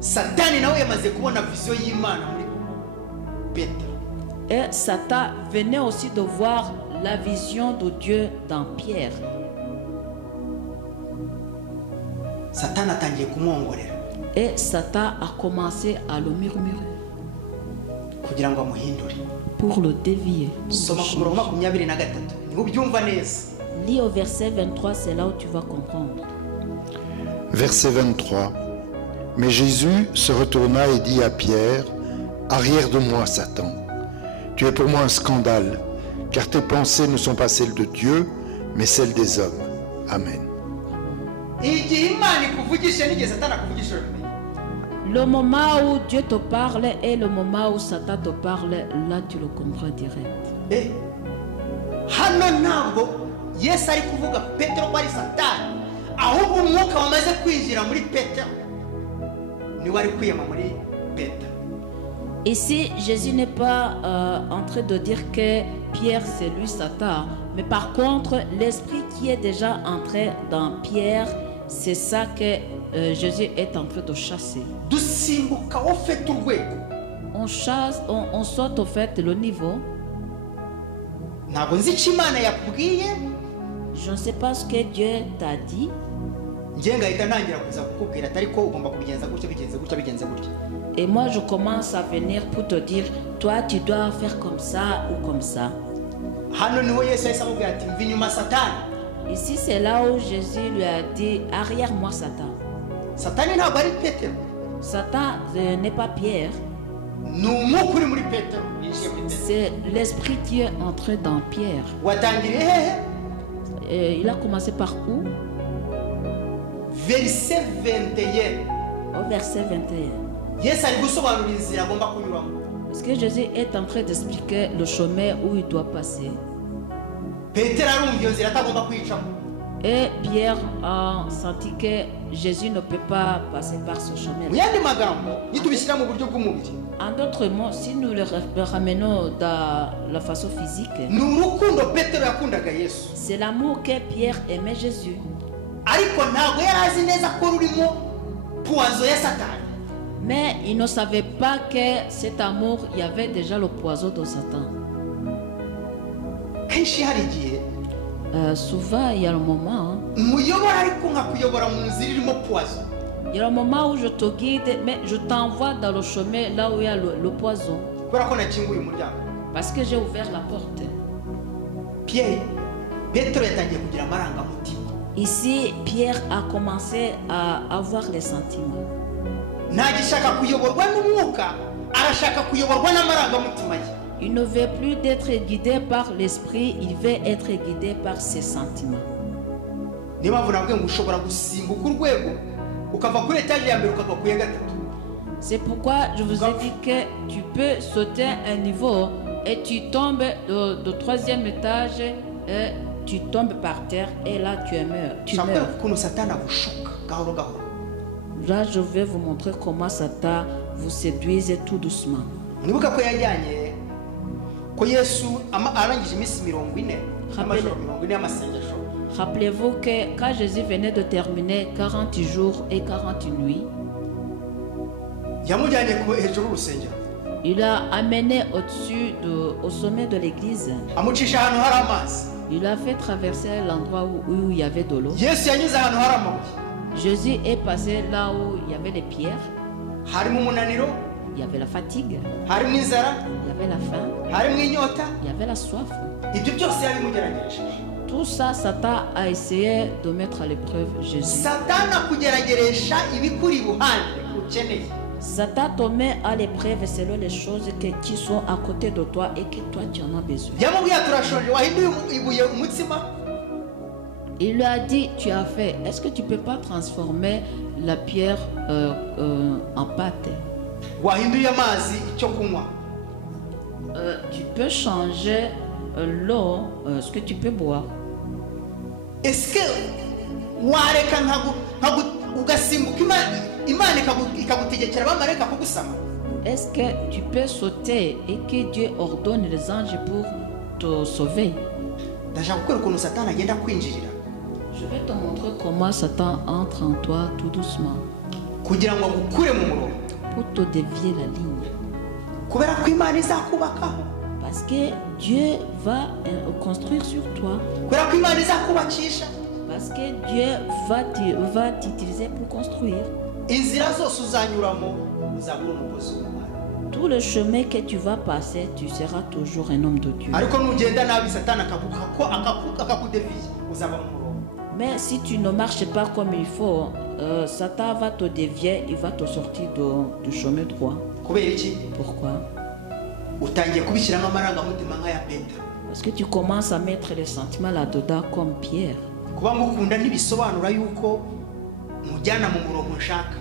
Satani nawe yamaze kubona visiyo y'Imana muri Petero. Et Satan venait aussi de voir la vision de Dieu dans Pierre. Satani atangiye kumwongorera Et Satan a commencé à le murmurer kugira ngo amuhindure. pour le dévier. Soma ku murongo 23 niho ubyumva neza. Lis au verset 23, c'est là où tu vas comprendre. Verset 23. Mais Jésus se retourna et dit à Pierre, « Arrière de moi, Satan. Tu es pour moi un scandale, car tes pensées ne sont pas celles de Dieu, mais celles des hommes. Amen. » Igihe Imana ikuvugisha n'igihe Satani akuvugisha. Le moment où Dieu te parle et le moment où Satan te parle, là tu le comprends direct. Hano ntabwo Yesu ari kuvuga Petero ko ari Satani, ahubwo umwuka wamaze kwinjira muri Petero niwe ari kwiyama muri Petero. Ici, Jésus n'est pas en train de dire que Pierre c'est lui Satan, mais par contre l'esprit qui est déjà entré dans Pierre, c'est ça que Jésus est en train de chasser. Dusimbuka ufite urwego. On chasse, on saute au fait le niveau. Ntabwo nzi icyo Imana yakubwiye. Je ne sais pas ce que Dieu t'a dit. Njye ngahita ntangira kuza kukubwira atari ko ugomba kubigenza gutya bigenze gutya bigenze gutya. Et moi je commence à venir pour te dire, toi tu dois faire comme ça ou comme ça. Hano niho Yesu yahise amubwira ati mva inyuma Satani. Ici c'est là où Jésus lui a dit, arrière moi Satan. Satani ntabwo ari Petero. Satan n'est pas Pierre. Ni umwuka uri muri Petero yinjiye muri Petero. C'est l'esprit qui est entré dans Pierre. Watangiriye hehe? Et il a commencé par où? Verset 21. Au verset 21. Yesu ari gusobanura inzira agomba kunyuramo. Parce que Jésus est en train d'expliquer le chemin où il doit passer. Petero arumva iyo nzira atagomba kwicamo. Et Pierre a senti que Jésus ne peut pas passer par ce chemin. Mu yandi magambo nitubishyira mu buryo bw'umubiri. En d'autres mots, si nous le ramenons dans la façon physique, Ni urukundo Petero yakundaga Yesu. c'est l'amour que Pierre aimait Jésus. Ariko ntabwo yari azi neza ko rurimo puwazo ya Satani. Mais il ne savait pas que cet amour, il y avait déjà le poison de Satan. Kenshi hari igihe Souvent, il y a le moment, umuyobora ariko nkakuyobora mu nzira irimo puwazo. il y a le moment où je te guide, mais je t'envoie dans le chemin là où il y a le poison. Kubera ko nakinguye umuryango. Parce que j'ai ouvert la porte. Petero yatangiye kugira amarangamutima. Ici, Pierre a commencé à avoir les sentiments. Ntagishaka kuyoborwa n'umwuka, arashaka kuyoborwa n'amarangamutima ye. Il ne veut plus d'être guidé par l'esprit, il veut être guidé par ses sentiments. Niyo mpamvu nabwiye ngo ushobora gusimbuka urwego ukava kuri etaje ya mbere ukava ku ya gatatu. C'est pourquoi je vous ai dit que tu peux sauter un niveau et tu tombes de troisième étage et tu tombes par terre et là tu meurs. Nshaka ukuntu Satani agushuka gahoro gahoro. Là je vais vous montrer comment Satan vous séduise tout doucement. Mwibuka ko yajyanye ko Yesu arangije iminsi 40 n'amajoro 40 y'amasengesho. Rappelez-vous que quand Jésus venait de terminer 40 jours et 40 nuits, yamujyanye ku hejuru y'urusengero. il a amené au sommet de l'église. Amucisha ahantu hari amazi. Il a fait traverser l'endroit où il y avait de l'eau. Yesu yanyuze ahantu hari amabuye. Jésus est passé là où il y avait les pierres, Harimo umunaniro, il y avait la fatigue, harimo inzara, il y avait la faim, harimo inyota. il y avait la soif. Ibyo byose yabimugeragereje. Tout ça, Satan a essayé de mettre à l'épreuve Jésus. Satani akugerageresha ibikuri iruhande ukeneye. Satan te met à l'épreuve selon les choses qui sont à côté de toi et que toi tu en as besoin. Yamubwiye turashonje wahinduye ibuye umutsima. Il lui a dit, tu as fait, est-ce que tu ne peux pas transformer la pierre en pâte? Wahinduye amazi icyo kunywa. Tu peux changer l'eau, ce que tu peux boire. Est-ce que wareka ugasimbuka Imana ikagutegekera abamarayika kugusama? Est-ce que tu peux sauter et que Dieu ordonne les anges pour te sauver? ndashaka gukora ukuntu satani agenda kwinjirira Je vais te montrer comment Satan entre en toi tout doucement kugira ngo agukure mu murongo pour te dévier la ligne. kubera ko imana izakubakaho Parce que Dieu va construire sur toi. kubera ko imana izakubakisha Parce que Dieu va t'utiliser pour construire. inzira zose uzanyuramo uzabura umukozi w'umwana Tout le chemin que tu vas passer, tu seras toujours un homme de Dieu. ariko nugenda nabi satani akakudeviye uzaba mu murongo. Mais si tu ne marches pas comme il faut, Satan va te dévier, il va te sortir du chemin droit. kubera iki Pourquoi? utangiye kubishyiramo amarangamutima nk'aya petero Parce que tu commences à mettre les sentiments là-dedans comme Pierre. kuba ngukunda ntibisobanura yuko mujyana mu murongo nshaka.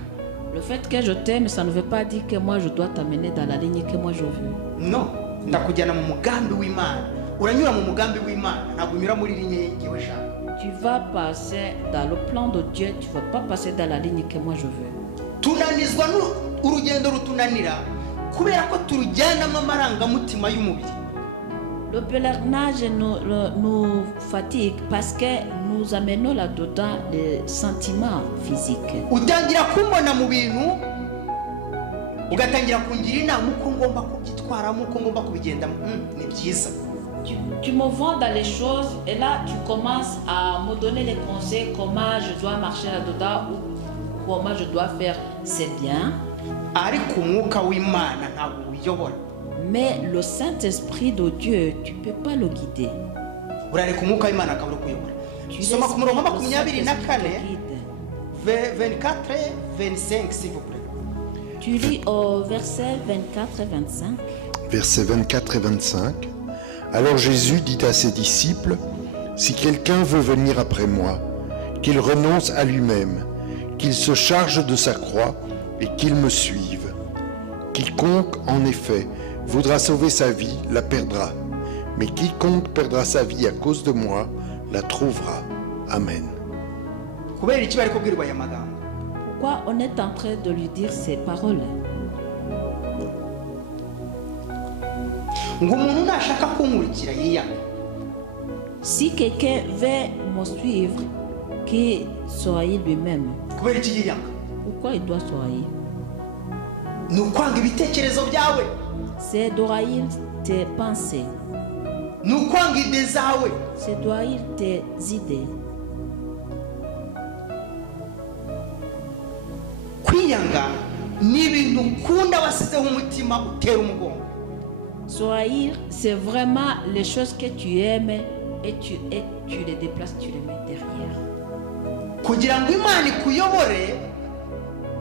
Le fait que je t'aime, ça ne veut pas dire que moi je dois t'amener dans la ligne que moi je veux. no ndakujyana mu mugambi w'imana uranyura mu mugambi w'imana ntabwo unyura muri linye ngewe shaka. Tu vas passer dans le plan de Dieu, tu ne vas pas passer dans la ligne que moi je veux. tunanizwa urugendo rutunanira kubera ko turujyanamo amarangamutima y'umubiri. Le pèlerinage nous fatigue parce que nous amenons là-dedans les sentiments physiques. utangira kumbona mu bintu ugatangira kungira inama uko ngomba kubyitwaramo uko ngomba kubigendamo. Ni byiza. Tu me vois dans les choses et là tu commences à me donner les conseils comment je dois marcher là-dedans ou comment je dois faire. C'est bien. ariko umwuka w'imana ntabwo uyobora. Mais le Saint-Esprit de Dieu, tu ne peux pas le guider. urareka umwuka w'imana akabura kuyobora. Tu soma ku murongo wa laisses le 24 Saint-Esprit te guide. 24 25 s'il vous plaît. Tu lis au verset 24 et 25. Versets 24 et 25. Alors Jésus dit à ses disciples, « Si quelqu'un veut venir après moi, qu'il renonce à lui-même, qu'il se charge de sa croix et qu'il me suive. Quiconque, en effet, voudra sauver sa vie, la perdra. Mais quiconque perdra sa vie à cause de moi, la trouvera. Amen. » kubera iki bari kubwirwa aya magambo? Pourquoi on est en train de lui dire ces paroles? ngo umuntu nashaka kunkurikira yiyanga. Si quelqu'un veut me suivre, qu'il soit lui-même. kubera iki yiyanga? Pourquoi il doit soigner? ni ukwanga ibitekerezo byawe, C'est d'oreiller tes pensées. ni ukwanga ide zawe, C'est d'oreiller tes idées. kwiyanga ni ibintu ukunda wasizeho umutima utera umugongo. Soigner, c'est vraiment les choses que tu aimes et tu les déplaces, tu les mets derrière. kugira ngo imana ikuyobore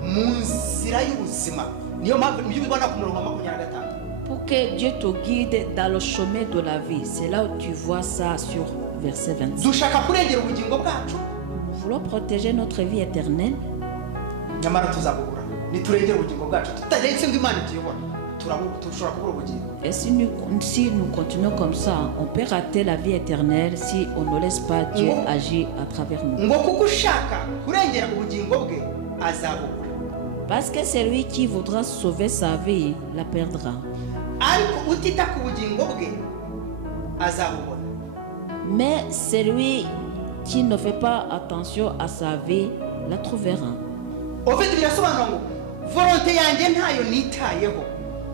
mu nzira y'ubuzima. niyo mpamvu nibyo ubibona ku murongo wa 25. Pour que Dieu te guide dans le chemin de la vie. C'est là où tu vois ça sur verset 25. dushaka kurengera ubugingo bwacu, Nous voulons protéger notre vie éternelle. nyamara tuzabubura niturengera ubugingo bwacu tutaretse ngo imana ituyobora tushobora kubura ubugingo. Et si nous continuons comme ça, on peut rater la vie éternelle si on ne laisse pas Dieu agir à travers nous. ngo kuko ushaka kurengera ubugingo bwe azabubura, Parce que celui qui voudra sauver sa vie la perdra. ariko utita ku bugingo bwe azabubona. Mais celui qui ne fait pas attention à sa vie la trouvera. ufite birasobanura ngo volonté yanjye ntayo nitayeho,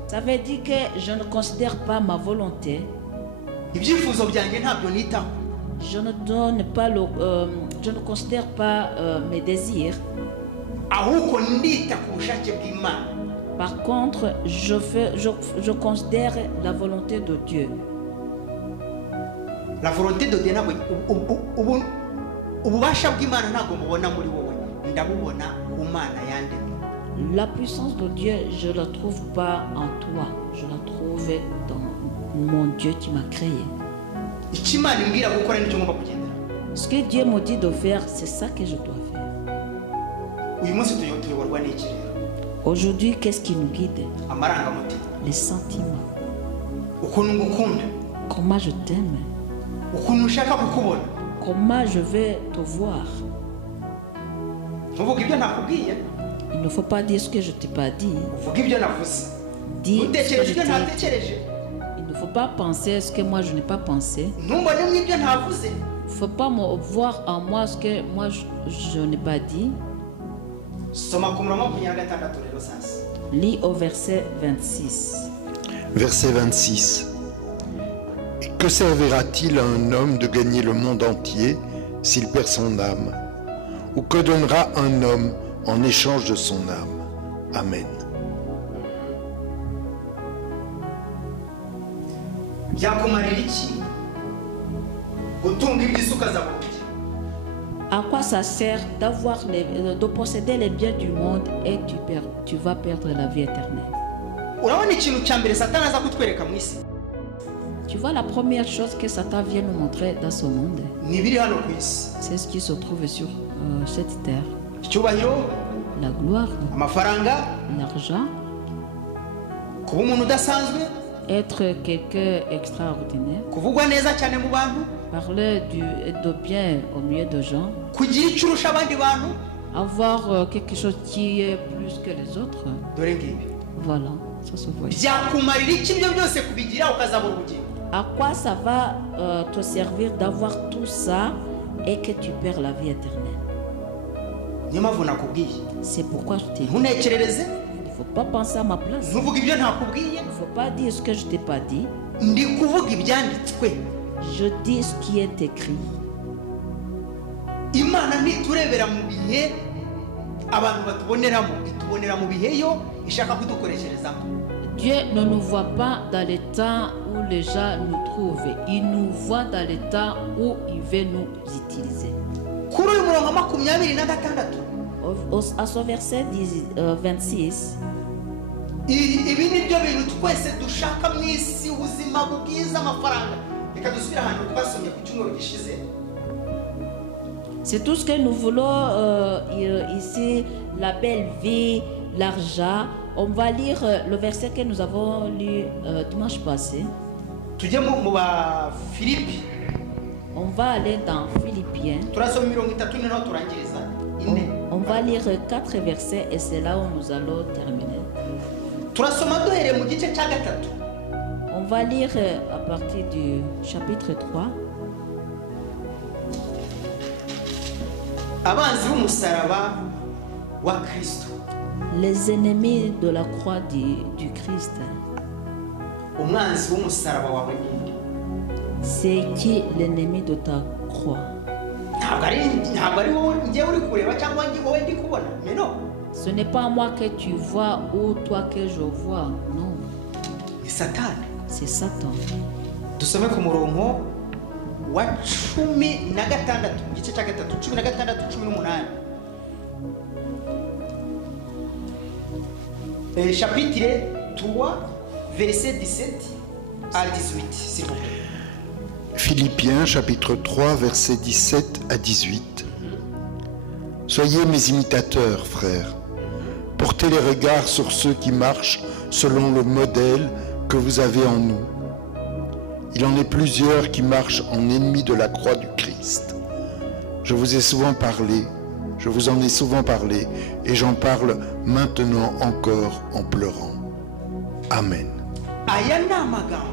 Ça veut dire que je ne considère pas ma volonté. ibyifuzo byanjye ntabyo nitaho, Je ne considère pas mes désirs. ahubwo ndita ku bushake bw'imana. Par contre, je considère la volonté de Dieu. la volonté de Dieu ntabwo ububasha bw'imana ntabwo mubona muri wowe, ndabubona ku mana yandemye. La puissance de Dieu, je ne la trouve pas en toi. Je la trouve dans mon Dieu qui m'a créé. icyo imana imbwira gukora nicyo ngomba kugendera. Ce que Dieu me dit de faire, c'est ça que je dois faire. uyu munsi tuyoborwa n'iki rero? Aujourd'hui, qu'est-ce qui nous guide? amarangamutima, Les sentiments. ukuntu ngukunda, Comment je t'aime? ukuntu ushaka kukubona. Comment je vais te voir? ntuvuge ibyo nakubwiye, Il ne faut pas dire ce que je t'ai pas dit. uvuge ibyo navuze. dis ce que ntutekereje je ibyo t'ai ntatekereje, Il ne faut pas penser ce que moi je n'ai pas pensé. ntumbonemo ibyo ntavuze. Il ne faut pas voir en moi ce que moi je n'ai pas dit. Soma ku murongo wa 26 rero sasa. Lis au verset 26. Verset 26. Et que servira-t-il à un homme de gagner le monde entier s'il perd son âme? Ou que donnera un homme en échange de son âme? Amen. Byakumarira iki gutunga iby'isi ukazabura? À quoi ça sert de posséder les biens du monde et tu vas perdre la vie éternelle? Urabona ikintu cya mbere Satani aza kutwereka mu isi Tu vois, la première chose que Satan vient nous montrer dans ce monde, ni ibiri hano ku isi: c'est ce qui se trouve sur cette terre. icyubahiro, La gloire, amafaranga, l'argent, kuba umuntu udasanzwe, être quelqu'un extraordinaire, kuvugwa neza cyane mu bantu, parler de bien au milieu de gens, kugira icyo urusha abandi bantu. avoir quelque chose qui est plus que les autres. Dore ngibi Voilà, ça se voit. byakumarira iki ibyo byose kubigira ukazabura ubugingo? À quoi ça va te servir d'avoir tout ça et que tu perds la vie éternelle? Niyo mpamvu nakubwiye C'est pourquoi je t'ai dit, ntunekerereze, il ne faut pas penser à ma place. ntuvuge ibyo ntakubwiye, Il ne faut pas dire ce que je t'ai pas dit. ndi kuvuga ibyanditswe. Je dis ce qui est écrit. Imana ntiturebera mu bihe abantu batuboneramo, itubonera mu bihe yo ishaka kudukoresherezamo. Dieu ne nous voit pas dans le temps où les gens nous trouvent. Il nous voit dans le temps où il veut nous utiliser. Kuri uyu murongo wa 26 À ce verset 26, ibi ni byo bintu twese dushaka mu isi: ubuzima bwiza, amafaranga. Reka dusubire ahantu twasomye ku cyumweru gishize. c'est tout ce que nous voulons ici, la belle vie, l'argent. On va lire le verset que nous avons lu dimanche passé. Tujye mu ba Filipi, On va aller dans Philippiens. turasoma 30 niho turangiriza ine. On va lire 4 versets et c'est là où nous allons terminer. Turasoma duhereye mu gice cya gatatu. On va lire à partir du chapitre 3. Abanzi b'umusaraba wa Kristo. Les ennemis de la croix du Christ. Umwanzi w'umusaraba wawe ni nde? C'est qui l'ennemi de ta croix? ntabwo ari wowe njyewe uri kureba cyangwa wowe ndi kubona. Mais non, Ce n'est pas moi que tu vois ou toi que je vois. Non, ni Satani. c'est Satan. Dusome ku murongo wa 16 mu gice cya gatatu, 16, 18. Chapitre 3, verset 17 à 18, s'il vous plaît. Philippiens chapitre 3 versets 17 à 18. Soyez mes imitateurs, frères. Portez les regards sur ceux qui marchent selon le modèle que vous avez en nous. Il en est plusieurs qui marchent en ennemis de la croix du Christ. Je vous en ai souvent parlé, et j'en parle maintenant encore en pleurant. Amen. Aya ni amagambo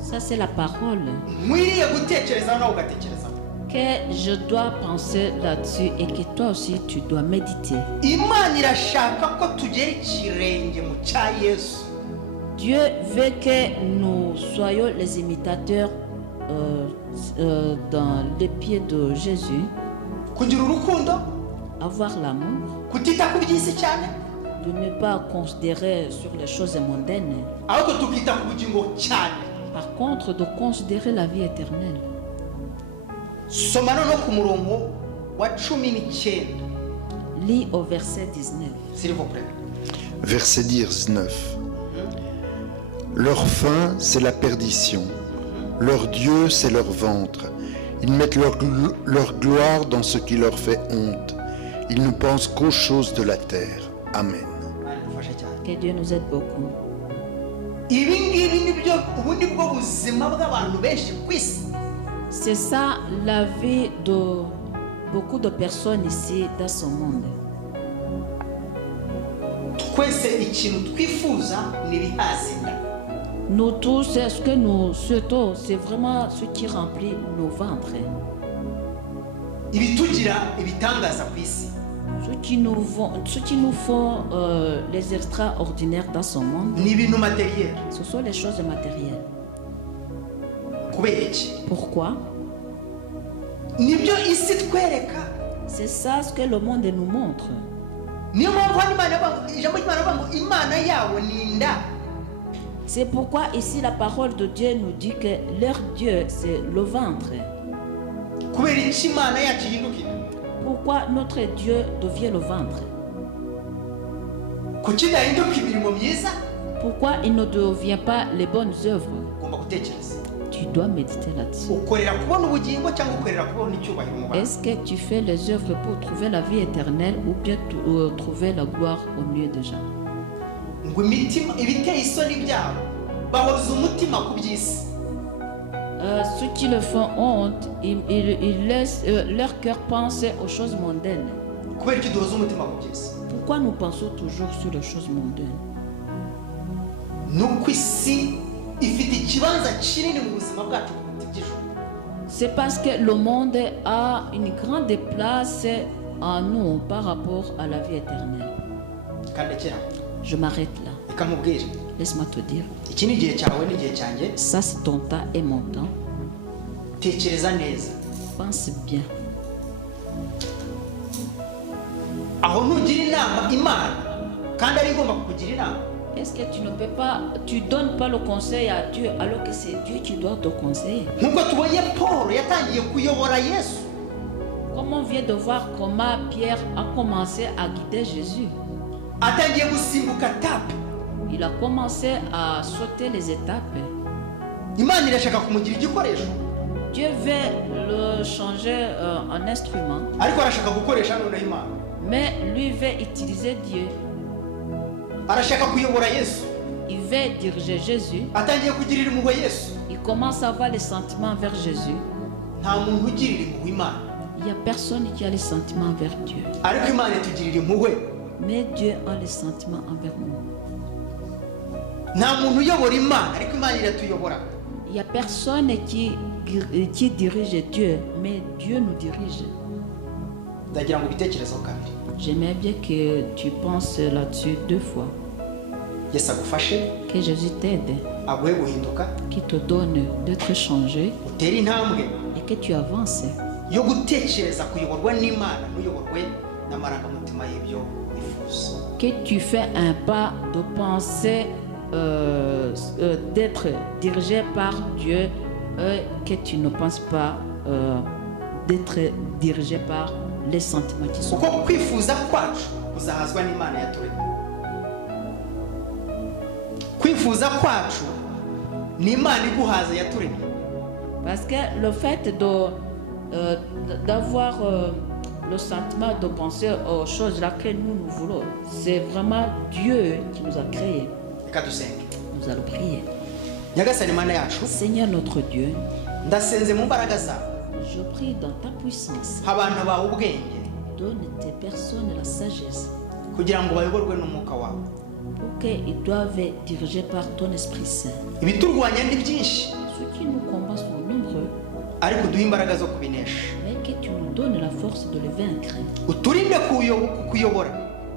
Ça, c'est la parole nkwiriye gutekerezaho nawe ugatekerezaho. que je dois penser là-dessus et que toi aussi tu dois méditer. Imana irashaka ko tugera ikirenge mu cya Yesu. Dieu veut que nous soyons les imitateurs dans les pieds de Jésus, Kugira urukundo, avoir l'amour, kutita ku by'isi cyane, de ne pas considérer sur les choses mondaines, ahubwo tukita ku bugingo cyane. par contre de considérer la vie éternelle. Soma noneho ku murongo wa 19, Lis au verset 19. s'il vous plaît. Verset 19. Leur fin, c'est la perdition. Leur Dieu, c'est leur ventre. Ils mettent leur gloire dans ce qui leur fait honte. Ils ne pensent qu'aux choses de la terre. Amen. Imana idufashe cyane. Que Dieu nous aide beaucoup. Ibi ngibi nibyo ubu ni bwo buzima bw'abantu benshi ku isi. C'est ça la vie de beaucoup de personnes ici dans ce monde. twese ikintu twifuza n'ibihazinda. Nous tous, ce que nous souhaitons, c'est vraiment ce qui remplit nos ventres. Ibitugira ibitangaza ku isi. Ce qui nous font les extraordinaires dans ce monde, Ni ibintu materiel. ce sont les choses matérielles. Kubera iki? Pourquoi? Nibyo isi twereka. C'est ça ce que le monde nous montre. Niyo mpamvu hano ijambo ry'Imana rivuga ngo Imana yawe ni inda. C'est pourquoi ici la parole de Dieu nous dit que leur Dieu c'est le ventre. Kubera iki Imana yacu ihindukira? Pourquoi notre Dieu devient le ventre? Kuki idahinduka imirimo myiza? Pourquoi il ne devient pas les bonnes œuvres? Ugomba gutekereza. Tu dois méditer là-dessus. Ukorera kubona ubugingo cyangwa ukorera kubona icyubahiro mu bantu? Est-ce que tu fais les œuvres pour trouver la vie éternelle ou bien trouver la gloire au milieu des gens? Ngo imitima ibiteye isoni byabo bahoza umutima ku by'isi. Ceux qui le font honte, ils laissent leur cœur penser aux choses mondaines. Kubera iki duhoza umutima ku by'isi? Pourquoi nous pensons toujours sur les choses mondaines? Nuko isi ifite ikibanza kinini mu buzima bwacu kuruta iby'ijuru. C'est parce que le monde a une grande place en nous par rapport à la vie éternelle. Kandi kera Je m'arrête là. reka nkubwire, Laisse-moi te dire. iki ni igihe cyawe n'igihe cyanjye. Ça, c'est ton temps et mon temps. Tekereza neza. Pense bien. Aho nugira inama Imana kandi ari igomba kukugira inama. Est-ce que tu donnes pas le conseil à Dieu alors que c'est Dieu qui doit te conseiller? Nk'uko tubonye Paul yatangiye kuyobora Yesu. Comme on vient de voir comment Pierre a commencé à guider Jésus. Atangiye gusimbuka tape. Il a commencé à sauter les étapes. Imana irashaka kumugira igikoresho. Dieu veut le changer en instrument. Ariko arashaka gukoresha noneho Imana. Mais lui veut utiliser Dieu. Arashaka kuyobora Yesu. Il veut diriger Jésus. Atangiye kugirira impuhwe Yesu. Il commence à avoir les sentiments envers Jésus. Nta muntu ugirira impuhwe Imana. Il n'y a personne qui a les sentiments envers Dieu. Ariko Imana itugirira impuhwe. Mais Dieu a les sentiments envers nous. Nta muntu uyobora Imana, ariko Imana iratuyobora. Il n'y a personne qui dirige Dieu, mais Dieu nous dirige. Ndagira ngo ubitekerezeho kabiri. J'aimerais bien que tu penses là-dessus 2 fois. Yesu agufashe, Que Jésus t'aide, aguhe guhinduka, qui te donne d'être changé utere intambwe et que tu avances. yo gutekereza kuyoborwa n'Imana n'uyoborwe n'amarangamutima y'ibyo wifuza. Que tu fais un pas de penser d'être dirigé par Dieu, que tu ne penses pas d'être dirigé par les sentiments qui sont. Kuko kwifuza kwacu kuzahazwa n'Imana yaturemye. Kwifuza kwacu ni Imana iguhaza yaturemye. Parce que le fait d'avoir le sentiment de penser aux choses là que nous voulons, c'est vraiment Dieu qui nous a créés. Reka dusenge. Nous allons prier. Nyagasani Mana yacu, Seigneur notre Dieu, ndasenze mu mbaraga zawe. je prie dans ta puissance, Abantu bawe ubwenge donne tes personnes la sagesse kugira ngo bayoborwe n'umwuka wawe. pour qu'ils doivent être dirigés par ton Esprit Saint. Ibiturwanya ni byinshi, Ceux qui nous combattent sont nombreux, ariko uduhe imbaraga zo kubinesha. mais que tu nous donnes la force de les vaincre. Uturinde kuyobora,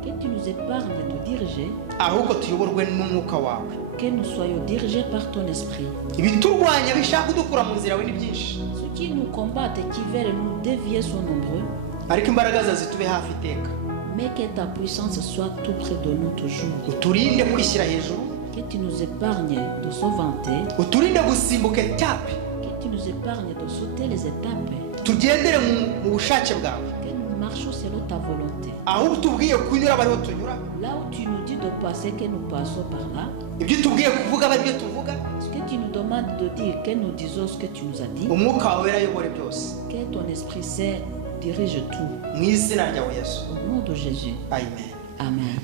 Que tu nous épargnes de diriger, ahubwo tuyoborwe n'umwuka wawe. que nous soyons dirigés par ton Esprit. Ibiturwanya bishaka kudukura mu nzira yawe ni byinshi, Ceux qui nous combattent et qui veulent nous dévier sont nombreux, ariko imbaraga zawe zitube hafi iteka. mais que ta puissance soit tout près de nous toujours. Uturinde kwishyira hejuru, Que tu nous épargnes de se vanter, uturinde gusimbuka etape, que tu nous épargnes de sauter les étapes, tugendere mu bushake bwawe. que nous marchons selon ta volonté. Ahubwo utubwiye kunyura bariho tunyura, Là où tu nous dis de passer, que nous passons par là. ibyo utubwiye kuvuga aba aribyo tuvuga. Ce que tu nous demandes de dire, que nous disons ce que tu nous as dit. Umwuka wawe wera ayobore byose, Que ton Esprit Saint dirige tout. mu izina ryawe Yesu. Au nom de Jésus. Amen. Amen.